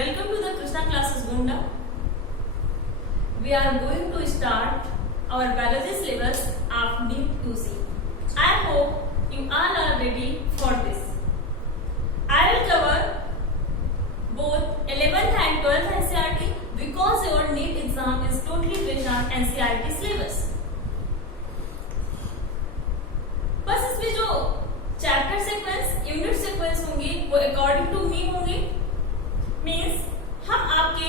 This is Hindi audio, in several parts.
Welcome to the Krishna Classes Gunda. We are going to start our biology syllabus of NEET 2C. I hope you all are ready for this. I will cover both 11th and 12th NCERT because your NEET exam is totally based on NCERT syllabus. बस इसमें जो चैप्टर सीक्वेंस, यूनिट सीक्वेंस होंगे वो अकॉर्डिंग टू मी होंगे। मीन्स हम आपके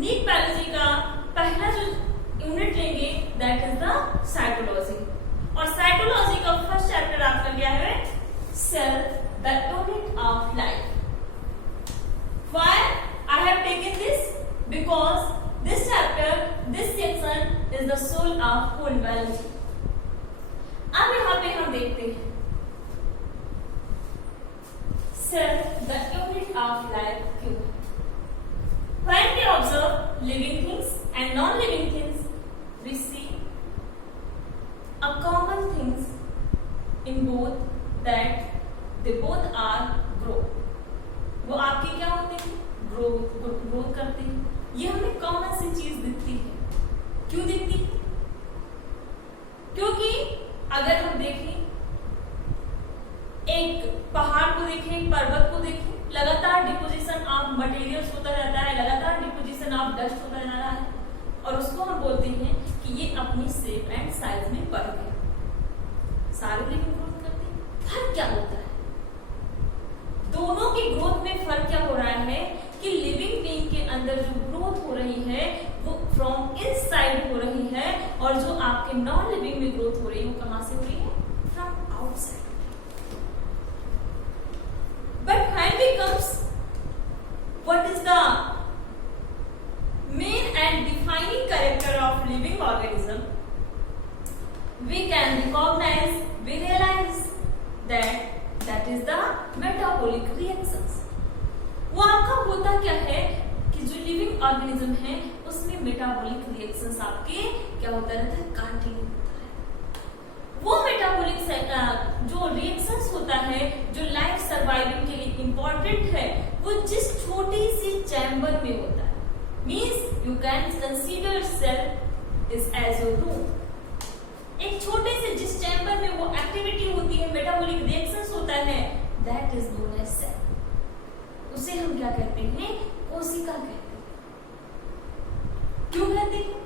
नीट बायोलॉजी का पहला जो यूनिट लेंगे दैट इज द साइटोलॉजी, और साइटोलॉजी का फर्स्ट चैप्टर आपका क्या है? Cell, the unit of life. Why I have taken this? Because this chapter, this section is the soul of whole biology. अब यहाँ पे हम देखते हैं cell, the unit of life क्यों? When we observe living things and non-living things, we see a common things in both, that they both are grow. वो आपके क्या होते हैं? ग्रो करते हैं। ये हमें कॉमन सी चीज दिखती है। क्यों दिखती है? क्योंकि अगर हम देखें, एक पहाड़ को देखें, एक पर्वत को देखें, लगातार डिपोजिशन ऑफ मटेरियल्स होता रहता है, लगातार डिपोजिशन ऑफ डस्ट होता जा रहा है, और उसको हम बोलते हैं कि ये अपनी शेप एंड साइज में बढ़ गया। सारे लिविंग ग्रोथ करते हैं। फर्क क्या होता है? दोनों की ग्रोथ में फर्क क्या हो रहा है कि लिविंग बीइंग के अंदर जो ग्रोथ हो रही है वो फ्रॉम इनसाइड हो रही है, और जो आपके नॉन लिविंग में ग्रोथ हो रही है वो कहां से हो रही है? From outside. But when becomes what is the main and defining character of living organism, we can recognize, we realize that is the metabolic reactions. वो आपका होता क्या है कि जो लिविंग ऑर्गेनिज्म है उसमें मेटाबॉलिक रिएक्शंस आपके क्या होता रहता है? कंटिन्यू होता है। वो मेटाबॉलिक जो रिएक्शंस होता है, जो लाइफ सर्वाइविंग के लिए इंपॉर्टेंट है, वो जिस छोटी सी चैम्बर में होता है। Means you can consider cell is as your room. एक छोटे से जिस चैम्बर में वो एक्टिविटी होती है, मेटाबॉलिक रिएक्शंस होता है, that is known as cell. उसे हम क्या कहते हैं? कोशिका कहते हैं। क्यों कहते हैं?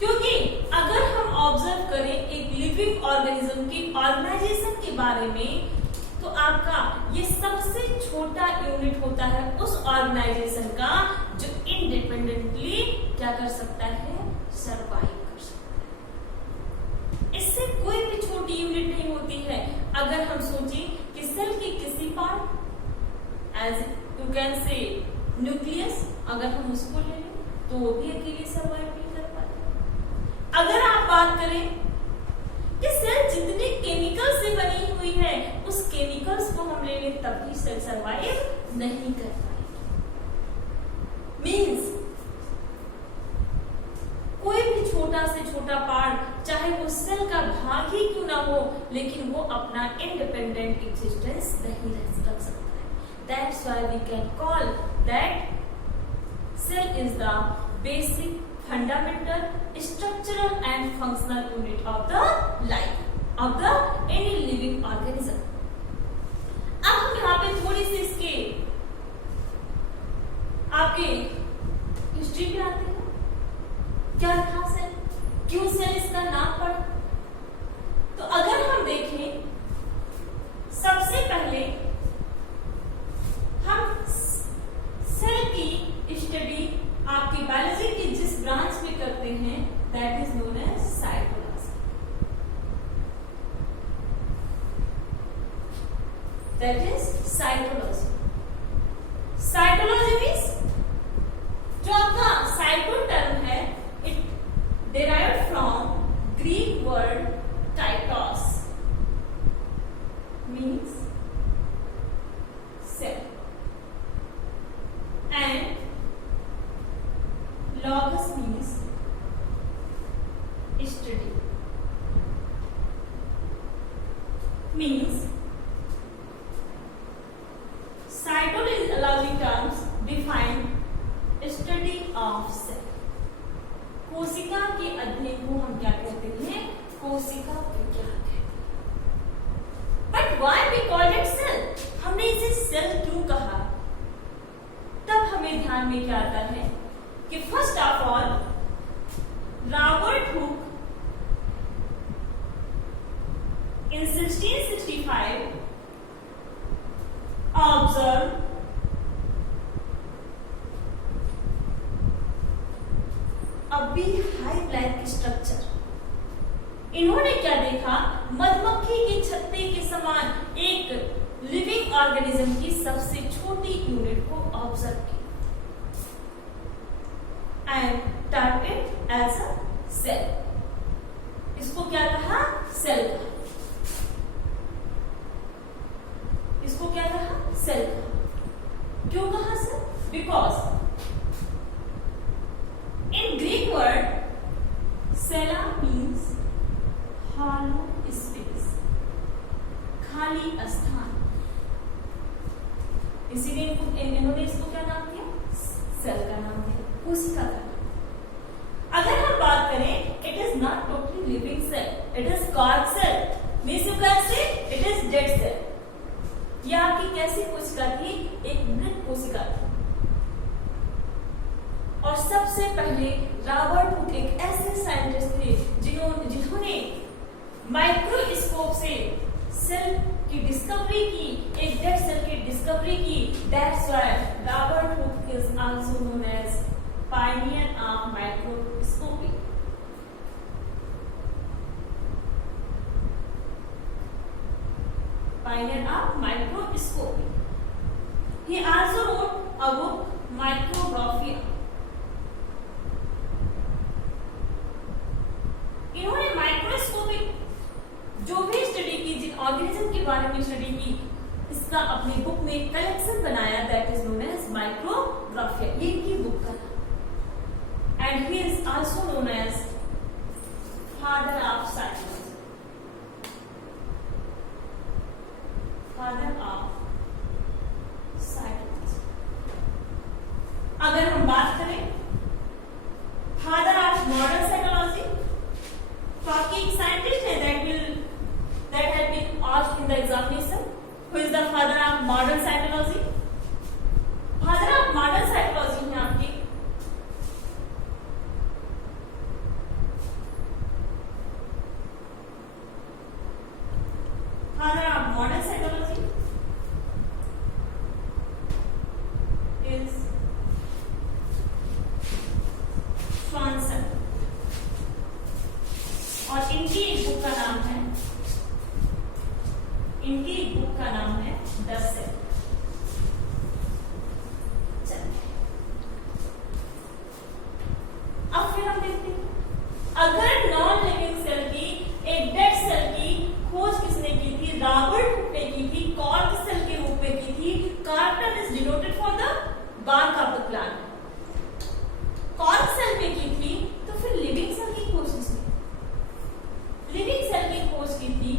क्योंकि अगर हम ऑब्जर्व करें एक लिविंग ऑर्गेनिज्म की ऑर्गेनाइजेशन के बारे में, तो आपका ये सबसे छोटा यूनिट होता है उस ऑर्गेनाइजेशन का जो इंडिपेंडेंटली क्या कर सकता है? सर्वाइव कर सकता है। इससे कोई भी छोटी यूनिट नहीं होती है। अगर हम सोचें कि सेल के किसी part, as you can say nucleus, अगर हम उसको ले लें तो वो भी अकेले सर्वाइव नहीं कर पाते। अगर आप बात करें कि सेल जितने केमिकल से बनी हुई है, उस केमिकल्स को हम ले लें तब भी सेल सर्वाइव नहीं कर पाएगी। मीन्स कोई भी छोटा से छोटा पार्ट, चाहे वो सेल का भाग ही क्यों ना हो, लेकिन वो अपना इंडिपेंडेंट एग्जिस्टेंस नहीं रख सकता है। That's why we can call that cell is the basic, fundamental, structural and functional unit of the life, of the any living organism. अब हम यहाँ पे थोड़ी सी इसके आपके हिस्ट्री पे आते हैं। क्या था सेल? क्यों सेल इसका नाम पड़ा? तो अगर हम देखें, सबसे पहले हम सेल की स्टडी आपकी बायोलॉजी की जिस ब्रांच में करते हैं that is known as cytology. That is cytology. Cytology means जो आपका साइटो टर्म है, it derived from Greek word kytos, means cell, and logos means study, means cytology terms define study of cell. कोशिका के अध्ययन को हम क्या कहते हैं? कोशिका विज्ञान कहते हैं। But why we call it cell? हमने इसे सेल क्यों कहा? तब हमें ध्यान में क्या आता है कि first of all Robert Hooke in 1665 observed a beehive-like structure। इन्होंने क्या देखा? मधुमक्खी के छत्ते के समान एक लिविंग ऑर्गेनिज्म की सबसे छोटी यूनिट को ऑब्जर्व किया and turn it as a cell. इसको क्या कहा? सेल कहा। इसको क्या कहा? सेल कहा। क्यों कहा sir? Because in Greek word cella means hollow space, खाली स्थान। इसीलिए इन्होंने इसको क्या नाम दिया? सेल का नाम दिया, कोशिका का नाम। अगर हम बात करें, it is not totally living cell, it is cork cell. Means you can say it is dead cell. यह आपकी कैसी कोशिका थी? एक मृत कोशिका थी। और सबसे पहले रॉबर्ट हुक एक ऐसे साइंटिस्ट थे जिन्होंने माइक्रोस्कोप से सेल की डिस्कवरी की, एक डेड सेल की डिस्कवरी की। That's why Robert Hooke is also known as pioneer of microscopy. Pioneer of microscopy. He also wrote a book, Micrographia. इन्होंने माइक्रोस्कोपिक जो भी स्टडी की, जिन ऑर्गेनिज्म के बारे में स्टडी की, इसका अपनी बुक में कलेक्शन बनाया, that is known as Micrographia. ये इनकी बुक का नाम। And he is also known as father of scientist, father of science. अगर हम बात करें फादर ऑफ मॉडर्न साइकोलॉजी, तो आपकी एक साइंटिस्ट है that has been asked in the examination, who is the father of modern psychology? Father of modern psychology है आपकी father of modern psychology is Swanson। और इनकी एक बुक का नाम है, इनकी एक बुक का नाम है द सेल। अब फिर हम देखते हैं, अगर नॉन लिविंग सेल की, एक डेड सेल की खोज किसने की थी? रॉबर्ट हुक ने की थी। कॉर्क सेल के रूप में की थी। Carton is denoted for the bark of the plant. Cork cell में की थी, तो फिर लिविंग सेल की खोज किसने? लिविंग सेल की खोज की थी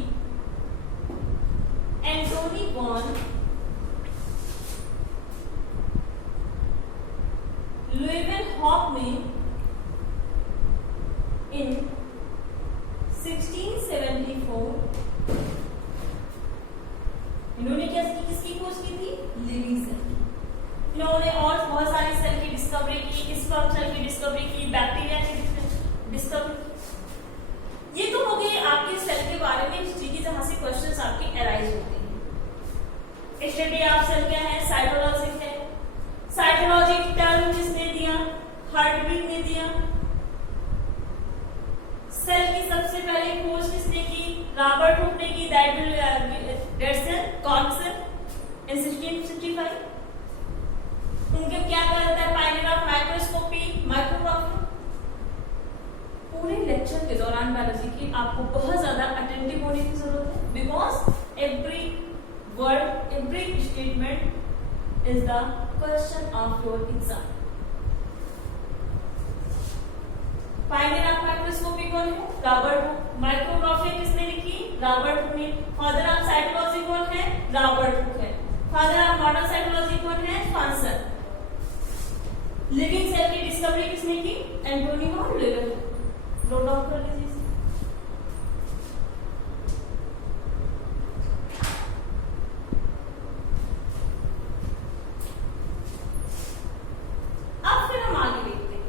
एंटोनी वॉन ल्यूवेनहॉफ ने इन 1674। इन्होंने क्या किसकी खोज की थी? लिविंग सेल की। इन्होंने और बहुत सारी सेल की डिस्कवरी की, स्पर्म सेल की डिस्कवरी की, बैक्टीरिया की डिस्कवरी। ये तो हो गई आपके सेल के बारे में हिस्ट्री की, जहां से क्वेश्चंस आपके अराइज होते हैं। स्टडी ऑफ सेल क्या है? साइटोलॉजी है। साइटोलॉजी टर्म किसने दिया? हार्टबीट ने दिया। सेल की सबसे पहले खोज किसने की? रॉबर्ट हुक ने की। डेड सेल, कॉर्क सेल इन 1665। उनके क्या कहा जाता है? Pioneer of microscopy, micrography. पूरे लेक्चर के दौरान बायोलॉजी की आपको बहुत ज्यादा अटेंटिव होने की जरूरत है, because every word, every statement is the question of your exam. Pioneer of microscopy कौन है? Robert Hooke. माइक्रोग्राफी किसने लिखी? रॉबर्ट हुक ने। फादर ऑफ साइकोलॉजी कौन है? रॉबर्ट हुक है। फादर ऑफ मॉडर्न साइकोलॉजी कौन है? स्वानसन। लिविंग सेल की डिस्कवरी किसने की? Antonio living. नोट डाउन कर लीजिए। अब फिर हम आगे देखते हैं।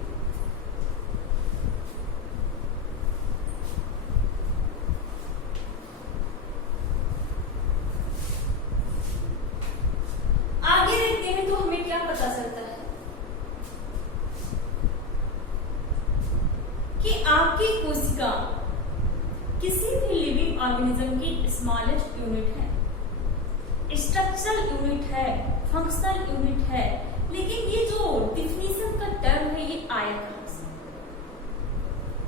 आगे देखते हैं तो हमें क्या पता चलता है कि आपकी कोशिका किसी भी लिविंग ऑर्गेनिज्म की स्मॉलेस्ट यूनिट है, स्ट्रक्चरल यूनिट है, फंक्शनल यूनिट है, लेकिन ये जो डिफिनीशन का टर्म है ये आया कहां से?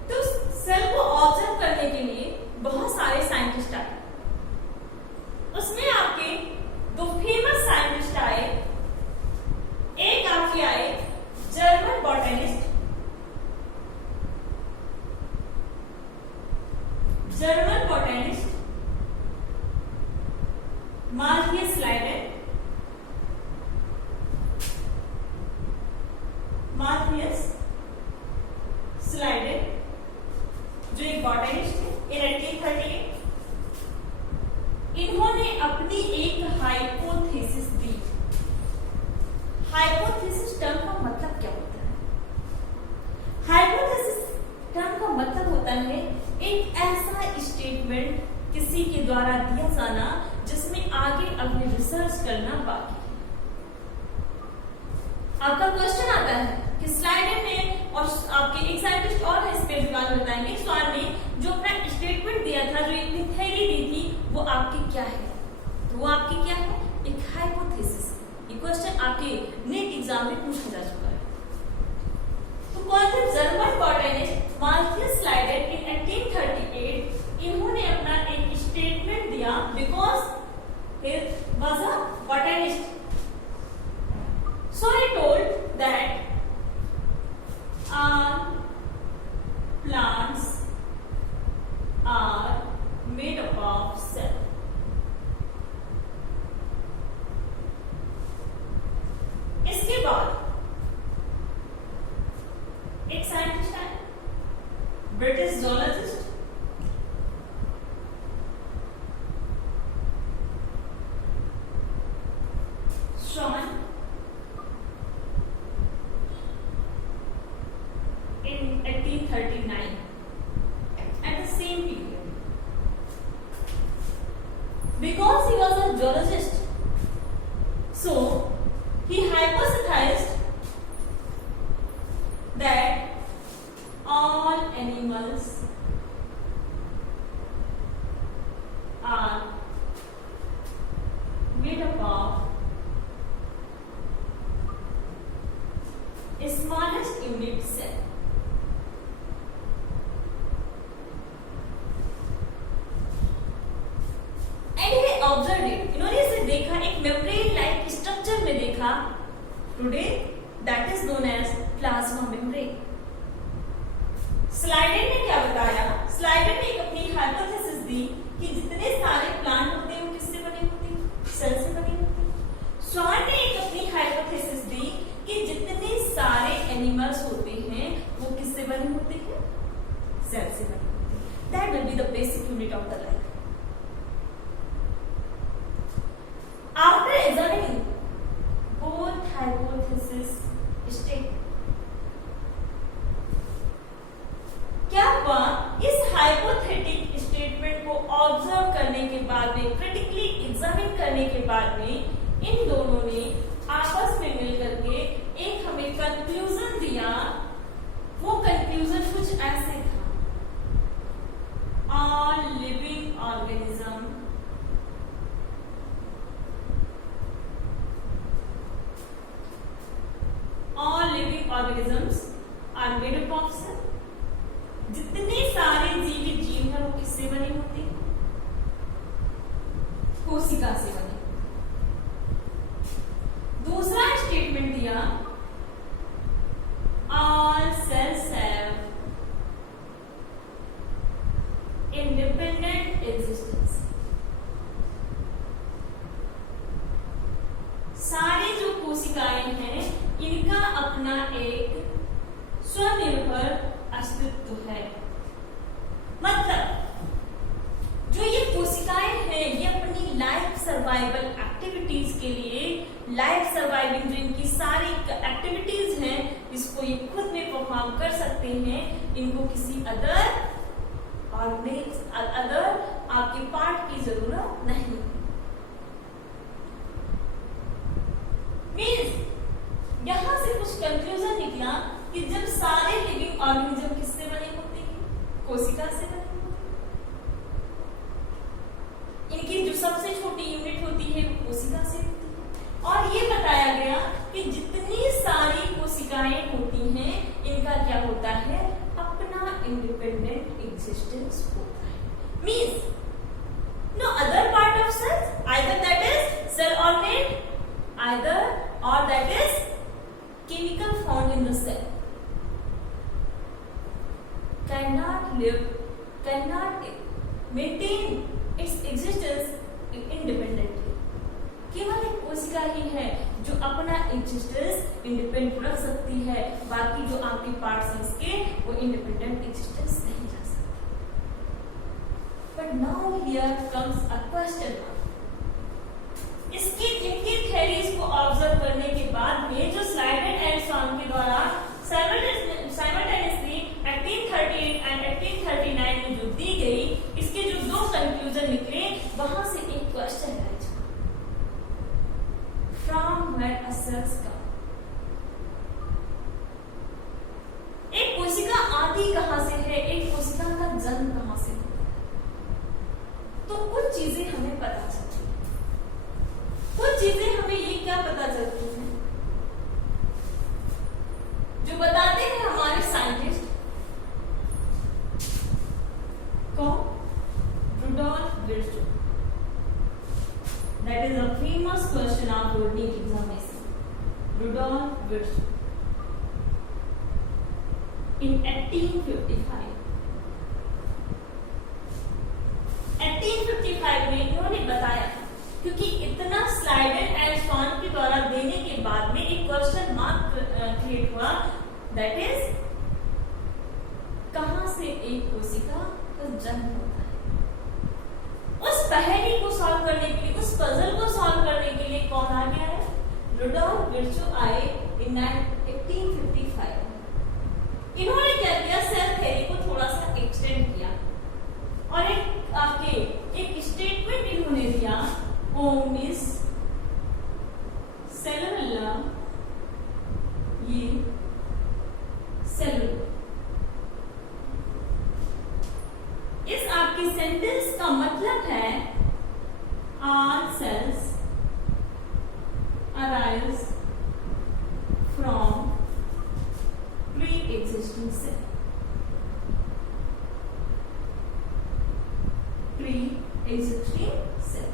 तो सेल को ऑब्जर्व करने के लिए बहुत सारे साइंटिस्ट आए। उसमें आपके दो फेमस साइंटिस्ट आए। एक आपके आए जर्मन बॉटनिस्ट, मार्थियस स्लाइडेन, जो एक बॉटनिस्ट थे इन 1838। इन्होंने अपनी एक हाइपोथेसिस दी। हाइपोथेसिस टर्म का मतलब क्या होता है? हाइपोथेसिस टर्म का मतलब होता है एक ऐसा स्टेटमेंट किसी के द्वारा दिया जाना जिसमें आगे अपनी रिसर्च करना बाकी है। आपका क्वेश्चन आता है कि स्लाइडर ने और आपके एक साइंटिस्ट और है, इस पे बात बताएंगे। स्वान ने जो अपना स्टेटमेंट दिया था, जो एक थ्योरी दी थी, वो आपकी क्या है? तो वो आपकी क्या है? एक हाइपोथेसिस। ये क्वेश्चन आपके नीट एग्जाम में पूछा जा चुका है। तो कौन थे? जर्मन बॉटनिस्ट मार्थियस स्लाइडेन इन 1838। इन्होंने अपना एक स्टेटमेंट दिया because he was a botanist. So he told that all plants are made up of cell. इसके बाद एक साइंटिस्ट है, British zoologist, Shawn, in 1839 at the same period. Because he was a zoologist, so he hypothesized that all animals are made up of smallest unit cell. And he observed it. इन्होंने इसे देखा, एक मेम्ब्रेन लाइक स्ट्रक्चर में देखा। Today that is known as plasma membrane. Schleiden ने क्या बताया? स्लाइडेन ने एक अपनी हाइपोथेसिस दी कि जितने सारे प्लांट होते हैं वो किससे बने होते हैं? सेल से बने होते हैं। स्वान ने एक अपनी हाइपोथेसिस दी कि जितने सारे एनिमल्स होते हैं वो किससे बने होते हैं? सेल से बने होते हैं। That will be the basic unit of the life. After examining both hypothesis statement, क्या हुआ? इस हाइपोथेटिक स्टेटमेंट को ऑब्जर्व करने के बाद में, क्रिटिकली एग्जामिन करने के बाद में, इन दोनों ने आपस में मिलकर के एक हमें कंक्लूजन दिया। वो कंक्लूजन कुछ ऐसे था: all living organism are made up of cell. जितने सारे जीवित जीव हैं वो किससे बने होते हैं? कोशिका से बने। दूसरा स्टेटमेंट दिया, all cells have independent existence. सारे जो कोशिकाएं हैं इनका अपना अपना एक स्वनिर्भर अस्तित्व है। मतलब जो ये कोशिकाएं हैं ये अपनी लाइफ सर्वाइवल एक्टिविटीज के लिए, लाइफ सर्वाइविंग जो इनकी सारी एक्टिविटीज हैं इसको ये खुद में परफॉर्म कर सकते हैं। इनको किसी अदर आपके पार्ट की जरूरत नहीं। मीन्स यहां से कुछ कंक्लूजन निकला कि जब सारे लिविंग ऑर्गेनिज्म किससे बने होते हैं? कोशिका से बने होते हैं। इनकी जो सबसे छोटी यूनिट होती है वो कोशिका से होती है। और ये बताया गया कि जितनी सारी कोशिकाएं होती हैं इनका क्या होता है? अपना इंडिपेंडेंट एग्जिस्टेंस होता है। Means no other part of cells, either that is cell ornate, either or that is chemical found in the cell, cannot maintain its existence independently. केवल एक कोशिका ही है जो अपना एग्जिस्टेंस इंडिपेंडेंट रख सकती है, बाकी जो आपके पार्ट्स हैं इसके वो इंडिपेंडेंट एग्जिस्टेंस नहीं रख सकते। But now here comes a question mark. इसकी इनकी थ्योरीज को ऑब्जर्व करने के बाद में जो स्लाइडेन एंड सॉन के द्वारा साइमल्टेनियसली 1838 एंड 1839 में जो दी गई, इसके जो दो कंक्लूजन निकले वहां से एक क्वेश्चन है, फ्रॉम वेयर अ सेल्स कम। एक कोशिका आदि कहां से है, एक कोशिका का जन्म कहां से है? तो कुछ चीजें हमें पता चलती हैं। कुछ चीजें हमें ये क्या पता चलती हैं जो बताते हैं हमारे साइंटिस्ट। कौन? Rudolf Virchow. That is a famous question of your NEET examination. Rudolf Virchow in 1855 में इन्होंने बताया, क्योंकि इतना स्लाइडेन एंड सॉन के द्वारा देने के बाद में एक क्वेश्चन मार्क क्रिएट हुआ, दैट इज कहां से एक कोशिका का जन्म होता है। उस पहेली को सॉल्व करने के लिए, उस पजल को सॉल्व करने के लिए कौन आ गया है? रुडोल्फ विर्चो आए इन 1855। इन्होंने क्या किया? सेल थ्योरी को थोड़ा सा एक्सटेंड किया और एक स्टेटमेंट इन्होंने दिया, ओम इज सेलुलर, ये सेलुलर। इस आपके सेंटेंस का मतलब है all cells arise from pre existing cell. Pre existing cell,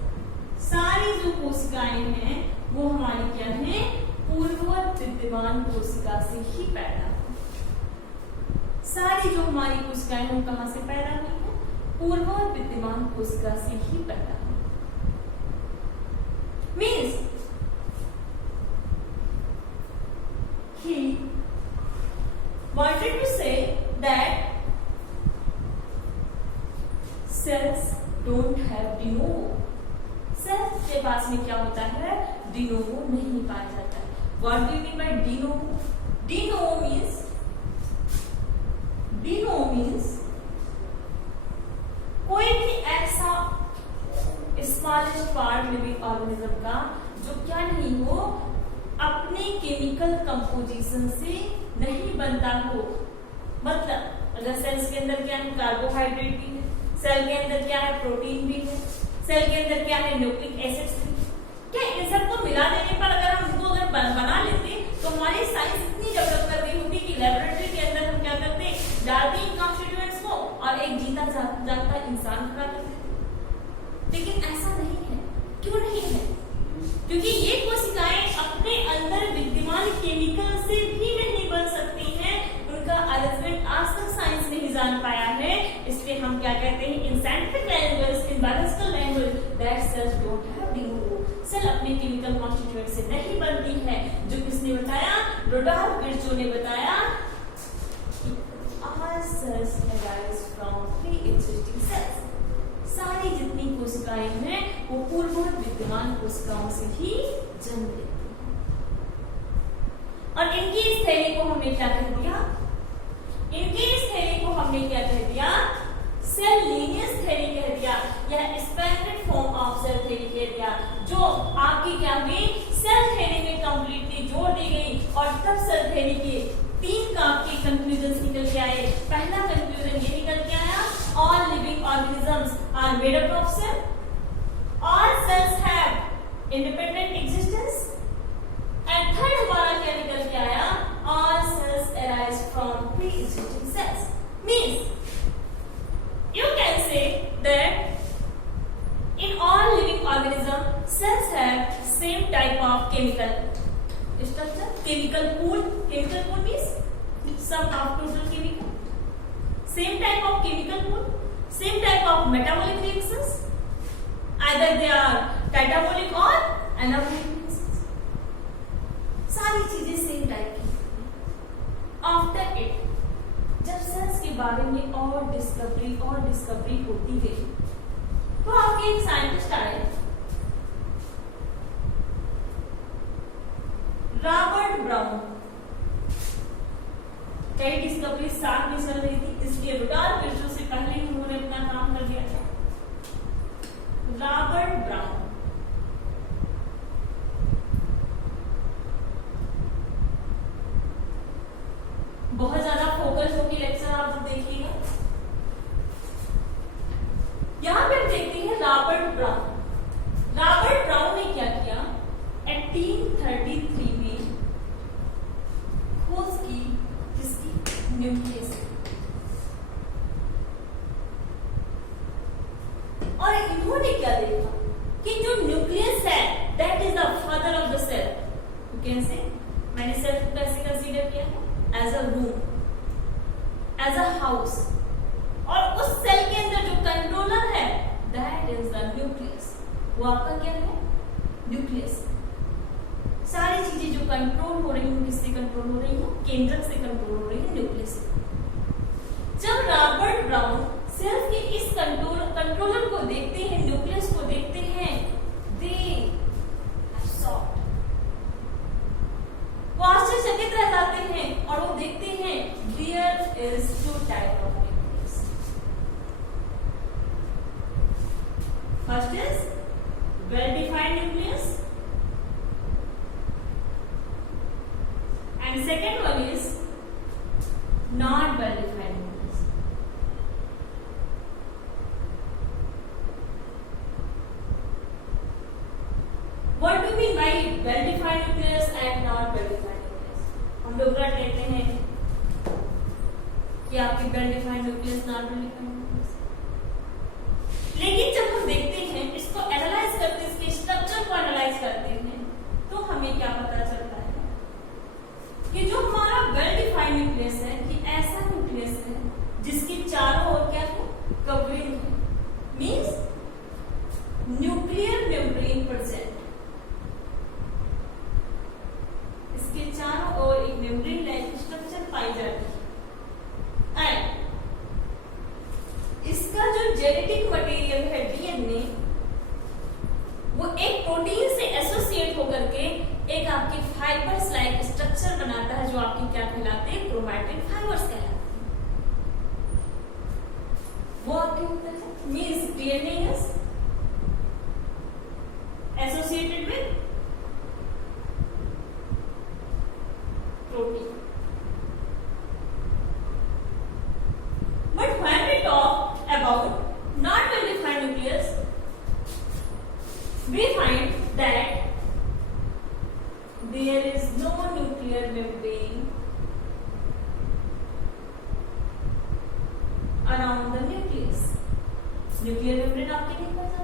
सारी जो कोशिकाएं हैं वो हमारी क्या है? पूर्ववत विद्यमान कोशिका से ही पैदा हुई। सारी जो हमारी कोशिकाएं वो कहां से पैदा हुई है? पूर्ववत विद्यमान कोशिका से ही पैदा हुई। Means he wanted to say that cells don't have de novo. Cells के पास में क्या होता है? de novo नहीं पाया जाता है। What do you mean by de novo? De novo means कोई भी ऐसा स्मॉलेस्ट पार्ट लिविंग ऑर्गेनिज्म का जो क्या नहीं हो, अपने केमिकल कंपोजिशन से नहीं बनता हो। मतलब अगर सेल्स के अंदर क्या है? कार्बोहाइड्रेट भी है, सेल के अंदर क्या है? प्रोटीन भी है, सेल के अंदर क्या है? न्यूक्लिक एसिड्स भी। क्या इन सबको मिला देने पर अगर हम उनको अगर बना लेते तो हमारी साइंस इतनी डेवलप कर गई होती कि लेबोरेटरी के अंदर हम क्या करते? डालते इन कॉन्स्टिट्यूएंट्स को और एक जीता जागता इंसान खड़ा करते। लेकिन ऐसा नहीं है। क्यों नहीं है? क्योंकि ये कोशिकाएं अपने अंदर विद्यमान केमिकल से भी नहीं बन सकती हैं। उनका अरेंजमेंट आज तक साइंस नहीं जान पाया है। इसलिए हम क्या कहते हैं in scientific language, in biological language, that cells don't have de novo। Cell अपने केमिकल कॉन्स्टिट्यूएंट से नहीं बनती है। जो किसने बताया? रुडोल्फ विर्चो ने बताया कि all cells arise from pre-existing cells. सारी जितनी कोशिकाएं हैं वो पूर्ववत विद्यमान कोशिकाओं से ही जन्म लेती हैं। और इनकी इस थ्योरी को हमने क्या कह दिया? इनकी इस थ्योरी को हमने क्या कह दिया? सेल लीनियस थ्योरी कह दिया या expanded form of cell theory कह दिया, जो आपकी क्या हुई? सेल थ्योरी में कंप्लीटली जोड़ दी गई। और तब सेल थ्योरी के 3 आपके कंक्लूजन निकल के आए। पहला कंक्लूजन ये निकल के आया, all living organisms are made up of cell, all cells have independent existence. And third हमारा क्या निकल के आया? All cells arise from pre existing cells. Means you can say that in all living organisms cells have same type of chemical structure. Chemical pool means sum of total chemical, same type of chemical pool, same type of metabolic reactions, either they are catabolic or anabolic reactions. सारी चीजें सेम टाइप की। आफ्टर इट जब सेल्स के बारे में और डिस्कवरी होती गई, तो आपके एक साइंटिस्ट आए, रॉबर्ट ब्राउन। कई डिस्कवरी साथ में चल रही थी, इसलिए रुडोल्फ विर्चो से पहले ही उन्होंने अपना काम कर दिया था। रॉबर्ट ब्राउन बहुत ज्यादा फोकस होकर लेक्चर आप देखिएगा। यहां पे हम देखते हैं रॉबर्ट ब्राउन। रॉबर्ट ब्राउन ने क्या किया? 1833 में खोज की किसकी? न्यूक्लियस। और इन्होंने क्या देखा कि जो न्यूक्लियस है that is the father of the cell. You can say मैंने सेल को कैसे कंसीडर किया है? As a room, as a house, और उस सेल के अंदर जो कंट्रोलर है दैट इज द न्यूक्लियस। वो आपका क्या है? न्यूक्लियस। सारी चीजें जो कंट्रोल हो रही हैं किससे कंट्रोल हो रही हैं? केंद्रक से कंट्रोल हो रही है, न्यूक्लियस से। जब रॉबर्ट ब्राउन सेल के इस कंट्रोलर को देखते हैं, न्यूक्लियस को देखते हैं, वो आश्चर्यचकित रह जाते हैं और वो देखते हैं there is 2 type of nucleus. First is well defined nucleus and second one is not well defined nucleus. What do you mean by well-defined nucleus and not well-defined nucleus? हम लोग रट लेते हैं कि आपकी well-defined nucleus, not well-defined nucleus। लेकिन जब हम देखते हैं, इसको एनालाइज करते हैं, इसके स्ट्रक्चर को एनालाइज करते हैं, तो हमें क्या पता चलता है कि जो हमारा well-defined nucleus है, ये ऐसा nucleus है जिसकी चारों ओर क्या है? कवरिंग है। Means nuclear membrane present. इसके चारों ओर एक मेम्ब्रेन लाइक स्ट्रक्चर पाई जाती है। एंड इसका जो जेनेटिक मटेरियल है डीएनए, वो एक प्रोटीन से एसोसिएट होकर के एक आपके फाइबर्स लाइक स्ट्रक्चर बनाता है, जो आपके क्या कहलाते हैं? क्रोमैटिन फाइबर्स कहलाते हैं। वो आपके होता है means DNA is associated with protein. But when we talk about not well defined nucleus, we find that there is no nuclear membrane around the nucleus. Nuclear membrane आपके नहीं पता,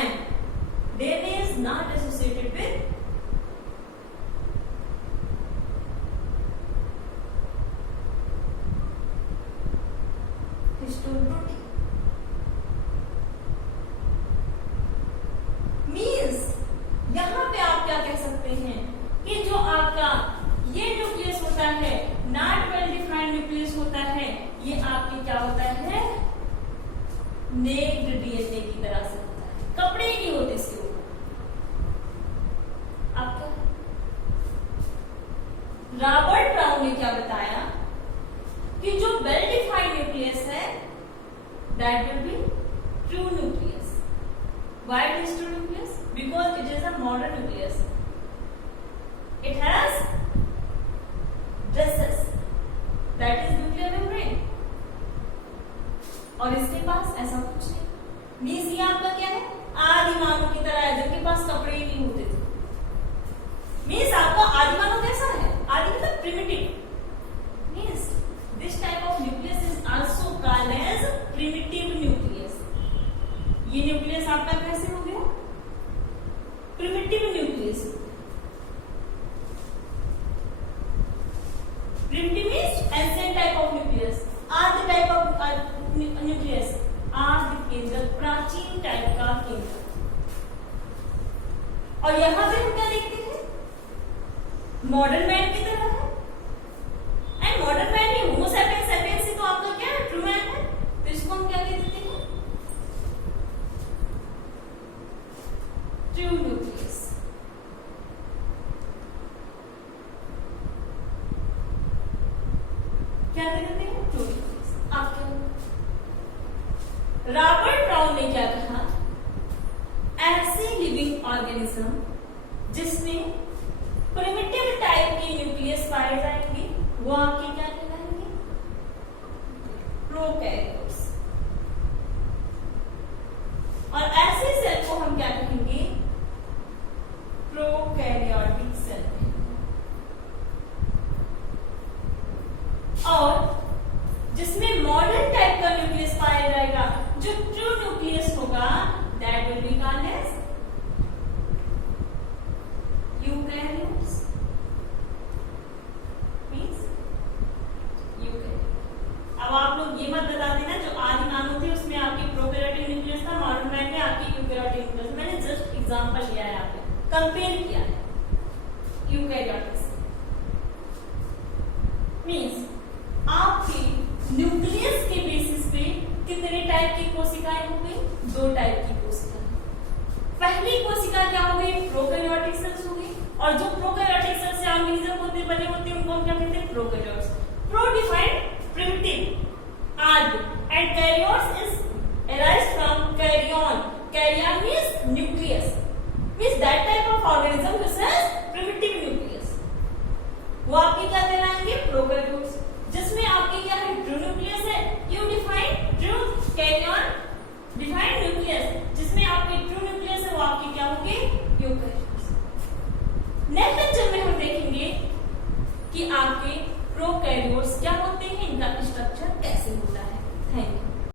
and DNA is not associated with histone protein. Means यहाँ पे आप क्या कह सकते हैं कि जो आपका ये न्यूक्लियस होता है नॉट वेल डिफाइंड न्यूक्लियस होता है, ये आपके क्या होता है नेक्ड डीएनए की तरह से होता है, कपड़े ही नहीं होते इसके ऊपर। आपका रॉबर्ट ब्राउन ने क्या बताया कि जो वेल डिफाइंड न्यूक्लियस है that will be true nucleus. Why it is true nucleus? Because it is a modern nucleus, it has dresses that is nuclear membrane, और इसके पास ऐसा कुछ नहीं। मीन्स ये आपका क्या है आदि मानव की तरह है जिनके पास कपड़े ही नहीं होते थे। मीन्स आपका आदि मानव कैसा है? आदि मतलब primitive. Means this type of nucleus is also called as primitive nucleus. ये न्यूक्लियस आपका कैसे हो गया? Primitive nucleus. Primitive means ancient type of nucleus, आदि टाइप ऑफ न्यूक्लियस, आदि केंद्र, प्राचीन टाइप का केंद्र। और यहां पे हम क्या देखते हैं? मॉडर्न मैन की तरह है, एंड मॉडर्न मैन ही होमो सैपियंस सैपियंस ही तो आपका क्या है ट्रू मैन है, तो इसको हम क्या कह देते हैं ट्रू न्यूक्लियस। क्या कहते हैं ट्रू न्यूक्लियस। आपके रॉबर्ट ब्राउन ने क्या कहा? ऐसे लिविंग ऑर्गेनिज्म जिसमें प्रिमिटिव टाइप के न्यूक्लियस पाए जाएंगे वो आपके क्या कहलाएंगे? प्रोकैरियोट्स। और ऐसे सेल को हम क्या कहेंगे? Prokaryotic cell. और जिसमें मॉडर्न टाइप का न्यूक्लियस पाया जाएगा, जो ट्रू न्यूक्लियस होगा, that will be called as eukaryotes. Means eukaryote. अब आप लोग ये मत बता देना जो आदि मानव थे उसमें आपकी प्रोकैरियोटिक न्यूक्लियस था, मॉडर्न मैन में आपकी यूकैरियोटिक न्यूक्लियस। मैंने जस्ट एग्जांपल लिया है, आपने कंपेयर किया है यूकैरियोटिक से। मींस आपके न्यूक्लियस के बेसिस पे कितने टाइप की कोशिकाएं होंगी? 2 टाइप की कोशिकाएं। पहली कोशिका क्या होगी? प्रोकैरियोटिक सेल्स होगी, और जो प्रोकैरियोटिक सेल्स से ऑर्गेनिज्म होते बने होते हैं उनको हम क्या कहते हैं? प्रोकैरियोट्स। प्रो डिफाइंड प्रिमिटिव आदि, and karyotes is arise from karyon. Karyon means nucleus, means that type of organism which has primitive nucleus. वो आपके क्या कहलाएंगे? प्रोकैरियोट्स। जिसमें आपके क्या है? ट्रू न्यूक्लियस है। You define true, karyon defined nucleus. जिसमें आपके ट्रू न्यूक्लियस है वो आपके क्या होंगे? यूकैरियोट्स। नेक्स्ट लेक्चर में हम देखेंगे कि आपके